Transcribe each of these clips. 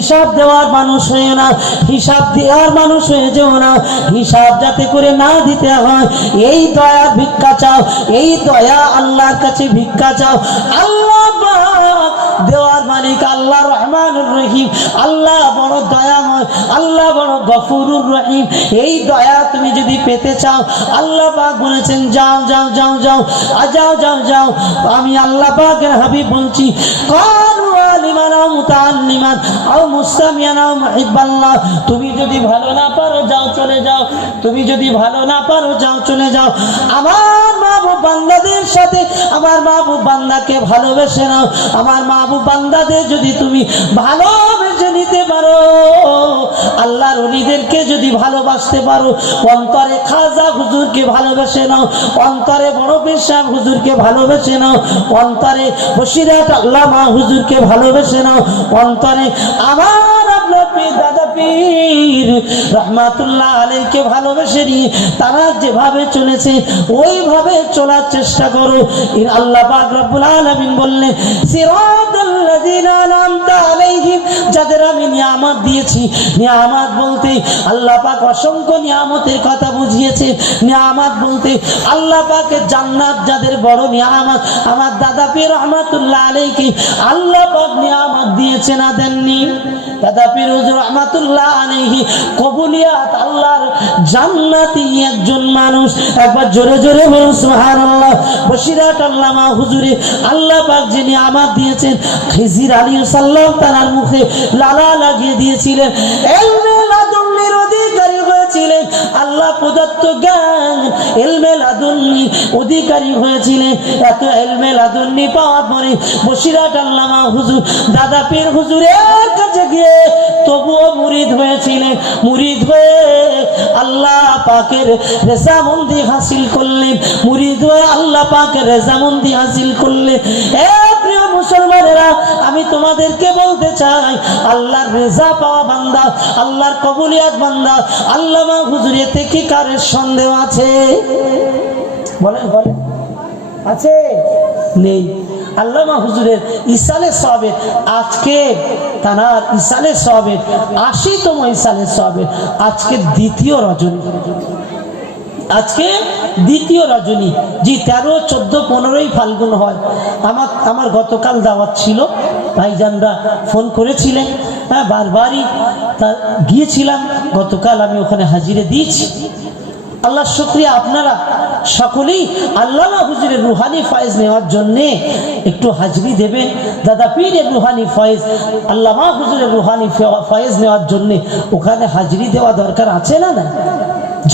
হিসাব দেওয়ার মানুষ হয়ে না, হিসাব দেওয়ার মানুষ হয়ে যেও না, হিসাব যাতে করে না দিতে হয়। এই দয়া ভিক্ষা চাও, এই দয়া আল্লাহর কাছে ভিক্ষা চাও। আল্লাহ দেওয়ার মালিক আল্লাহ রহমান রহিম, আল্লাহ বড় দয়াময়, আল্লাহ বড় গফুরুর রহিম। এই দয়া তুমি যদি পেতে চাও, আল্লাহ পাক বলেছেন, যাও যাও যাও যাও যাও যাও যাও। আমি আল্লাহ পাকের হাবিব বলছি, কালু আলিমান আও মুতাআল্লিমান আও মুস্তামিয়ান আও মুহিব্বাল্লাহ, তুমি যদি ভালো না পারো, যাও চলে যাও। তুমি যদি ভালো না পারো, যাও চলে যাও। আমার মা বান্দাদের সাথে আমার মাহবুব বান্দাকে ভালোবেসে নাও। আমার মাহবুব বান্দাদের যদি তুমি ভালোবেসে নিতে পারো, আল্লাহর অলিদেরকে যদি ভালোবাসতে পারো, অন্তরে খাজা হুজুরকে ভালোবেসে নাও, অন্তরে বড় পেশাব হুজুরকে ভালোবেসে নাও, অন্তরে বসিরাট আল্লামা হুজুরকে ভালোবেসে নাও, অন্তরে আমার যাদের আমি নিয়ামত দিয়েছি। বলতে অসংখ্য নিয়ামতের কথা বুঝিয়েছে। নিয়ামত বলতে আল্লাহ জান্নাত যাদের বড় নিয়ামত, আমার দাদা পীর রহমাতুল্লাহ আলাইকে আল্লাহ পাক নিয়ামত দিয়েছে না দেননি। দাদা পীর একবার জোরে জোরে বলুন, সুবহানাল্লাহ। বসিরাট আল্লামা হুজুরে, আল্লাহ পাক যে নিয়ামত দিয়েছেন, খিজির আলী সাল্লাম তার মুখে লালা লাগিয়ে দিয়েছিলেন। এলমে লাদুল্লির অধিকারী হয়েছিলেন। আল্লাহ প্রদত্ত জ্ঞান, এলমে লাদুল্লি অধিকারী হয়েছিলেন এত এলমে লাদুল্লি পাওয়ার পরে বসিরাট আল্লামা হুজুর, দাদা পীর হুজুরের কাছে গিয়ে তবুও মুরিদ হয়েছিলেন মুরিদ হয়ে আল্লাহ পাকের রেজামন্দি হাসিল করলেন। মুরিদ হয়ে আল্লাহ পাকের রেজামন্দি হাসিল করলেন। মুসলমানেরা, আমি তোমাদেরকে বলতে চাই, আল্লাহর রেজা পাওয়া বান্দা, আল্লাহর কবুলিয়াত বান্দা, আল্লামা হুজুরিয়াতে কি কারের সন্দেহ আছে? বলেন বলেন। আছে? নেই। আল্লামা হুজুরের ইসালে সবের আজকে তানার ইসালে সবের আশিতম ইসালে সবের আজকে দ্বিতীয় রজনী। আজকে দ্বিতীয় রজনী। জি, তেরো, চোদ্দ, পনেরোই ফাল্গুন হয়। আমার আমার গতকাল দাওয়াত ছিল। ভাইজানরা ফোন করেছিলেন। হ্যাঁ বারবারই তা গিয়েছিলাম। গতকাল আমি ওখানে হাজিরে দিয়েছি। আল্লাহ শুক্রিয়া আপনারা সকলেই আল্লাহ হুজুরের রুহানি ফয়েজ নেওয়ার জন্যে একটু হাজরি দেবেন। দাদা পীরের রুহানি ফয়েজ, আল্লামা হুজুরের রুহানি ফয়েজ নেওয়ার জন্যে ওখানে হাজরি দেওয়া দরকার আছে না না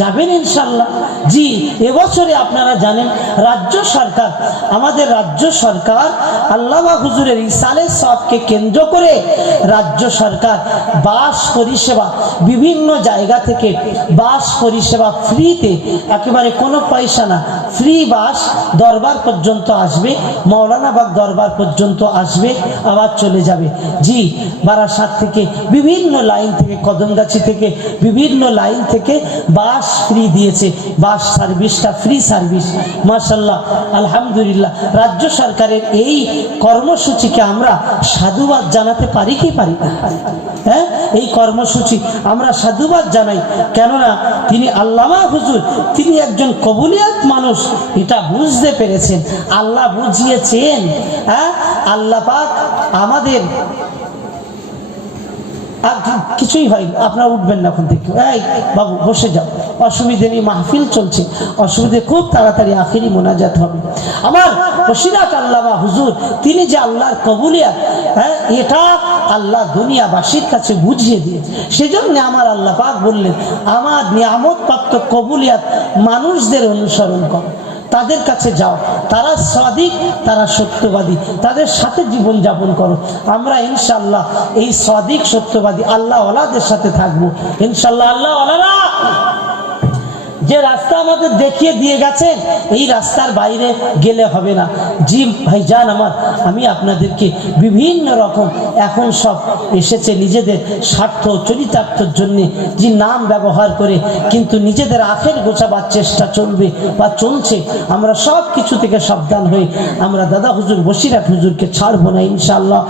যাবেন ইনশাল্লাহ জি, এবছরে আপনারা জানেন, রাজ্য সরকার, আমাদের রাজ্য সরকার, আল্লামা হুজুরের ইসালের সবকে কেন্দ্র করে রাজ্য সরকার বাস পরিষেবা বিভিন্ন জায়গা থেকে বাস পরিষেবা ফ্রিতে, একেবারে কোনো পয়সা না, ফ্রি বাস দরবার পর্যন্ত আসবে মৌলানাবাগ দরবার পর্যন্ত আসবে, আবার চলে যাবে। জি, বারাসাত থেকে বিভিন্ন লাইন থেকে, কদমগাছি থেকে বিভিন্ন লাইন থেকে বাস ফ্রি দিয়েছে। বাস সার্ভিসটা ফ্রি সার্ভিস মার্শাল্লাহ আলহামদুলিল্লাহ। রাজ্য সরকারের এই কর্মসূচিকে আমরা সাধুবাদ জানাতে পারি কি পারি না? হ্যাঁ? এই কর্মসূচি আমরা সাধুবাদ জানাই। কেননা তিনি আল্লামা হুজুর, তিনি একজন কবুলিয়াত মানুষ। এটা বুঝতে পেরেছেন। আল্লাহ বুঝিয়েছেন। হ্যাঁ? আল্লাহ পাক আমাদের আর কিছুই আপনারা উঠবেন না থেকে। এই, বাবু, বসে যাও। অসুবিধে মাহফিল চলছে। অসুবিধে খুব তাড়াতাড়ি আখেরি মোনাজাত হবে। আমার হুজুর, তিনি যে আল্লাহর কবুলিয়াত হ্যাঁ এটা আল্লাহ দুনিয়াবাসীর কাছে বুঝিয়ে দিয়ে সেজন্য আমার আল্লাহ পাক বললেন, আমার নিয়ামত প্রাপ্ত কবুলিয়াত মানুষদের অনুসরণ করো। তাদের কাছে যাও। তারা সাদিক, তারা সত্যবাদী। তাদের সাথে জীবন যাপন করো। আমরা ইনশাল্লাহ এই সাদিক, সত্যবাদী আল্লাহ ওলাদের সাথে থাকব। ইনশাল্লাহ আল্লাহ ওলারা যে রাস্তা আমাদের দেখিয়ে দিয়ে গেছেন, এই রাস্তার বাইরে গেলে হবে না। জি ভাইজান আমার, আমি আপনাদেরকে বিভিন্ন রকম এখন সব এসেছে নিজেদের স্বার্থ, চরিতার্থর জন্য যে নাম ব্যবহার করে কিন্তু নিজেদের আখের গোছাবার চেষ্টা চলবে বা চলছে। আমরা সব কিছু থেকে সাবধান হয়ে আমরা দাদা হুজুর বসিরাট হুজুরকে ছাড়বো না ইনশাল্লাহ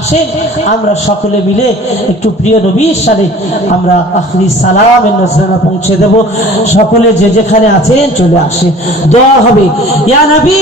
আসেন, আমরা সকলে মিলে একটু প্রিয় নবীর সালে আমরা আখরি সালামের নজরানা পৌঁছে দেব। যে যেখানে আছেন চলে আসে দোয়া হবে। ইয়া নবী!